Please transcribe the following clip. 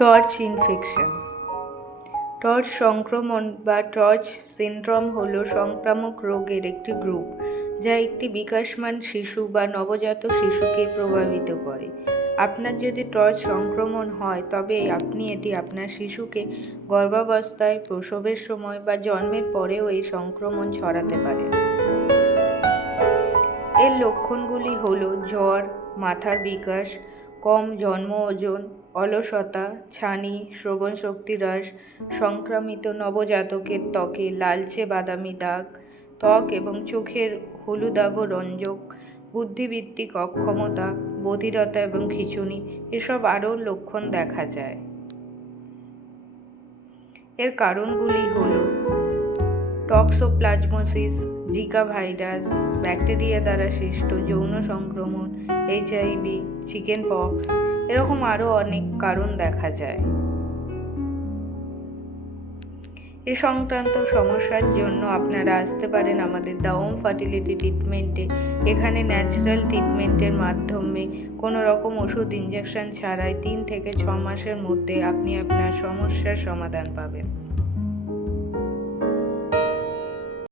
Torch infection. Torch সংক্রমণ বা torch syndrome হল সংক্রামক রোগের একটি গ্রুপ, যা একটি বিকাশমান শিশু বা নবজাত শিশুকে প্রভাবিত করে। আপনার যদি টর্চ সংক্রমণ হয়, তবে আপনি এটি আপনার শিশুকে গর্ভাবস্থায়, প্রসবের সময় বা জন্মের পরেও এই সংক্রমণ ছড়াতে পারেন। এর লক্ষণগুলি হল জ্বর, মাথার বিকাশ, কম জন্ম ওজন, অলসতা, ছানি, শ্রবণশক্তি হ্রাস, সংক্রামিত নবজাতকের ত্বকে লালচে বাদামি দাগ, ত্বক এবং চোখের হলুদাভ রঞ্জক, বুদ্ধিবৃত্তিক অক্ষমতা, বধিরতা এবং খিঁচুনি এসব আরও লক্ষণ দেখা যায়। এর কারণগুলি হল টক্সোপ্লাজমোসিস, জিকা ভাইরাস, ব্যাকটেরিয়া দ্বারা সৃষ্ট যৌন সংক্রমণ, HIV, চিকেন পক্স, এরকম আরও অনেক কারণ দেখা যায়। এ সংক্রান্ত সমস্যার জন্য আপনারা আসতে পারেন আমাদের দ্য হোম ফার্টিলিটি ট্রিটমেন্টে। এখানে ন্যাচারাল ট্রিটমেন্টের মাধ্যমে কোনো রকম ওষুধ ইঞ্জেকশন ছাড়াই 3 থেকে 6 মাসের মধ্যে আপনি আপনার সমস্যার সমাধান পাবেন।